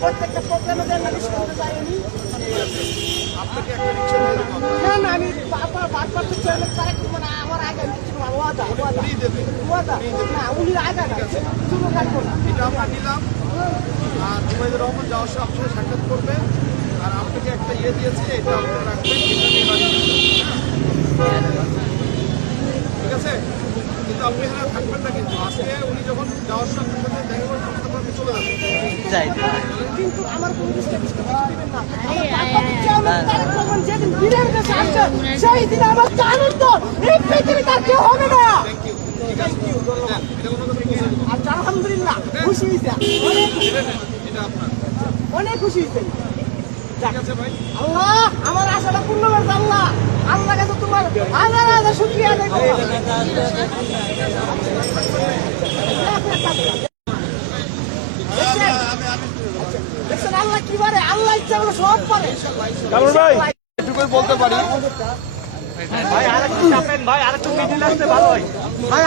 প্রত্যেকটা প্রোগ্রামে দেন না দিয়ে দেবো না না আমি বারবার বারবার তো চেয়ারম্যান কারেক্ট মানে আমার আগে আমি কিছু ওয়াদা ওয়াদা না উনি আগে না শুরু নিলাম আর জুবাইদুর রহমান যাওয়ার সাথে সাক্ষাৎ করবে আর একটা ইয়ে দিয়েছে এটা আপনারা রাখবেন এটা নিয়ে বাড়ি ঠিক আছে? কিন্তু আপনি এখানে থাকবেন না কিন্তু। আজকে উনি যখন যাওয়ার সাথে দেখা করবেন তখন আপনি চলে যাবেন। কিন্তু আমার কোনো কিছু দিবেন না। যেদিন বিলের কাছে আসছে সেই দিন আমার কানুন তো এই কেউ হবে না। দেবো আচ্ছা আলহামদুলিল্লাহ খুশি হয়েছে। অনেক আপনার। অনেক খুশি হয়েছে। আল্লাহ আমার আশাটা পূর্ণ করছে আল্লাহ। আল্লাহ কাছে তোমার হাজার হাজার শুক্রিয়া আদায় আল্লাহ কি পারে আল্লাহ ইচ্ছা করলে সব পারে এটুকুই বলতে পারি। ভাই আপনি মিডিল ভাই ভাই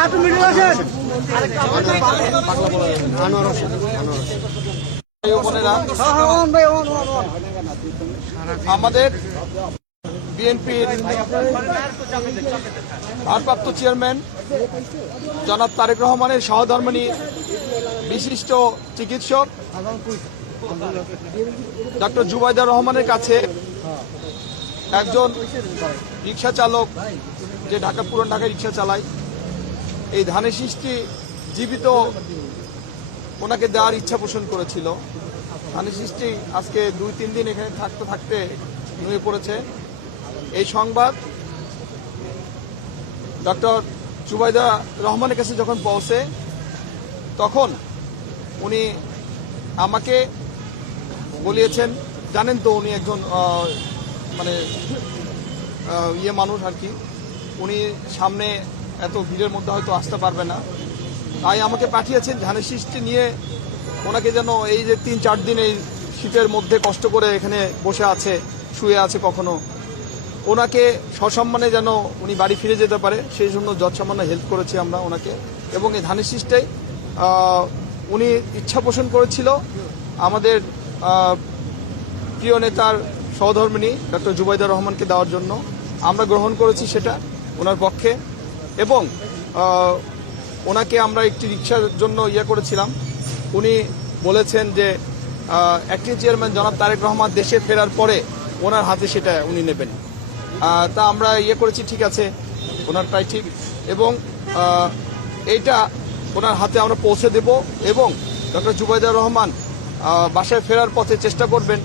ওন ওন ওন আমাদের বিএনপির ভারপ্রাপ্ত চেয়ারম্যান জনাব তারেক রহমানের সহধর্মিনী বিশিষ্ট চিকিৎসক ডক্টর জুবাইদা রহমানের কাছে একজন রিক্সা চালক যে ঢাকা, পুরান ঢাকায় রিক্সা চালায়, এই ধানের সৃষ্টি জীবিত ওনাকে দেওয়ার ইচ্ছা পোষণ করেছিল। ধানের সৃষ্টি আজকে দুই, তিন দিন এখানে থাকতে থাকতে নুয়ে পড়েছে। এই সংবাদ ডক্টর জুবাইদা রহমানের কাছে যখন পৌঁছে, তখন উনি আমাকে বলিয়েছেন, জানেন তো উনি একজন মানে ইয়ে মানুষ আর কি। উনি সামনে এত ভিড়ের মধ্যে হয়তো আসতে পারবে না। তাই আমাকে পাঠিয়েছেন ধানের সৃষ্টি নিয়ে। ওনাকে যেন এই যে তিন, চার দিন এই শীতের মধ্যে কষ্ট করে এখানে বসে আছে, শুয়ে আছে কখনো। ওনাকে সসম্মানে যেন উনি বাড়ি ফিরে যেতে পারে, সেই জন্য যৎসামান্য হেল্প করেছি আমরা ওনাকে। এবং এই ধানের শীষটাই উনি ইচ্ছা পোষণ করেছিল আমাদের প্রিয় নেতার সহধর্মিনী ডক্টর জুবাইদা রহমানকে দেওয়ার জন্য। আমরা গ্রহণ করেছি সেটা ওনার পক্ষে। এবং ওনাকে আমরা একটি রিক্সার জন্য ইয়ে করেছিলাম। উনি বলেছেন যে অ্যাক্টিং চেয়ারম্যান জনাব তারেক রহমান দেশে ফেরার পরে ওনার হাতে সেটা উনি নেবেন। তা আমরা ইয়ে করেছি, ঠিক আছে ওনারটাই ঠিক। এবং এইটা ওনার হাতে আমরা পৌঁছে দেব এবং ডক্টর জুবাইদার রহমান বাসায় ফেরার পথে চেষ্টা করবেন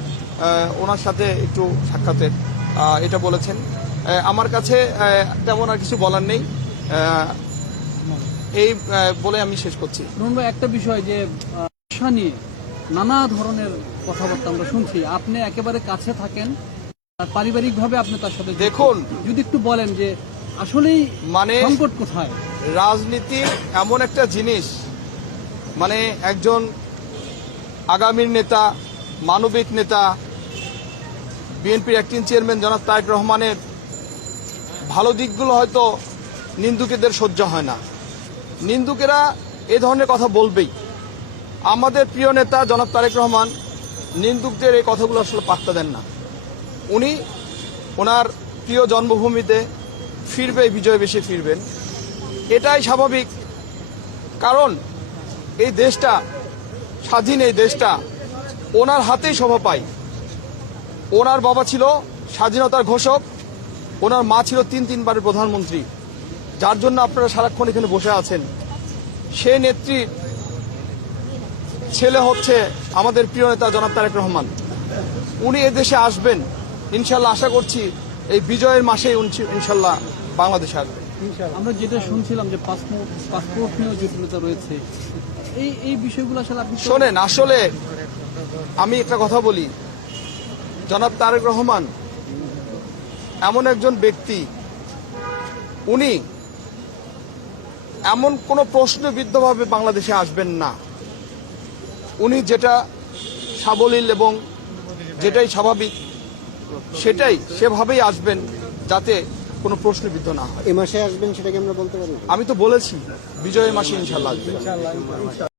ওনার সাথে একটু সাক্ষাতের এটা বলেছেন। আমার কাছে তেমন আর কিছু বলার নেই। এই বলে আমি শেষ করছি। একটা বিষয় যে নিয়ে নানা ধরনের কথাবার্তা আমরা শুনছি। আপনি একেবারে কাছে থাকেন পারিবারিকভাবে আপনি তার সাথে দেখুন। যদি একটু বলেন যে আসলেই মানে সংকট কোথায়? রাজনীতি এমন একটা জিনিস মানে একজন আগামীর নেতা মানবিক নেতা বিএনপির অ্যাক্টিং চেয়ারম্যান জনাব তারেক রহমানের ভালো দিকগুলো হয়তো নিন্দুকেদের সহ্য হয় না। নিন্দুকেরা এ ধরনের কথা বলবেই। আমাদের প্রিয় নেতা জনাব তারেক রহমান নিন্দুকদের এই কথাগুলো আসলে পাত্তা দেন না। উনি ওনার প্রিয় জন্মভূমিতে ফিরবে, বিজয় বেশি ফিরবেন। এটাই স্বাভাবিক। কারণ এই দেশটা, স্বাধীন এই দেশটা ওনার হাতেই শোভা পায়। ওনার বাবা ছিল স্বাধীনতার ঘোষক, ওনার মা ছিল তিন তিনবারের প্রধানমন্ত্রী। যার জন্য আপনারা সারাক্ষণ এখানে বসে আছেন। সে নেত্রী ছেলে হচ্ছে আমাদের প্রিয় নেতা জনাব তারেক রহমান। উনি এদেশে আসবেন। ইনশাল্লাহ আশা করছি এই বিজয়ের মাসেই উনি ইনশাল্লাহ বাংলাদেশে আসবেন। আমরা যেটা শুনছিলাম যে পাসপোর্ট নিয়েও জটিলতা রয়েছে এই এই বিষয়গুলো আসলে আপনি শোনেন আসলে আমি একটা কথা বলি। জনাব তারেক রহমান এমন একজন ব্যক্তি। উনি এমন কোনো প্রশ্নবিদ্ধভাবে বাংলাদেশে আসবেন না। উনি যেটা সাবলীল এবং যেটাই স্বাভাবিক সেটাই সেভাবেই আসবেন যাতে কোনো প্রশ্নবিদ্ধ না হয়। এ মাসে আসবেন সেটাকে আমরা বলতে পারি আমি তো বলেছি বিজয় মাসে ইনশাল্লাহ আসবেন।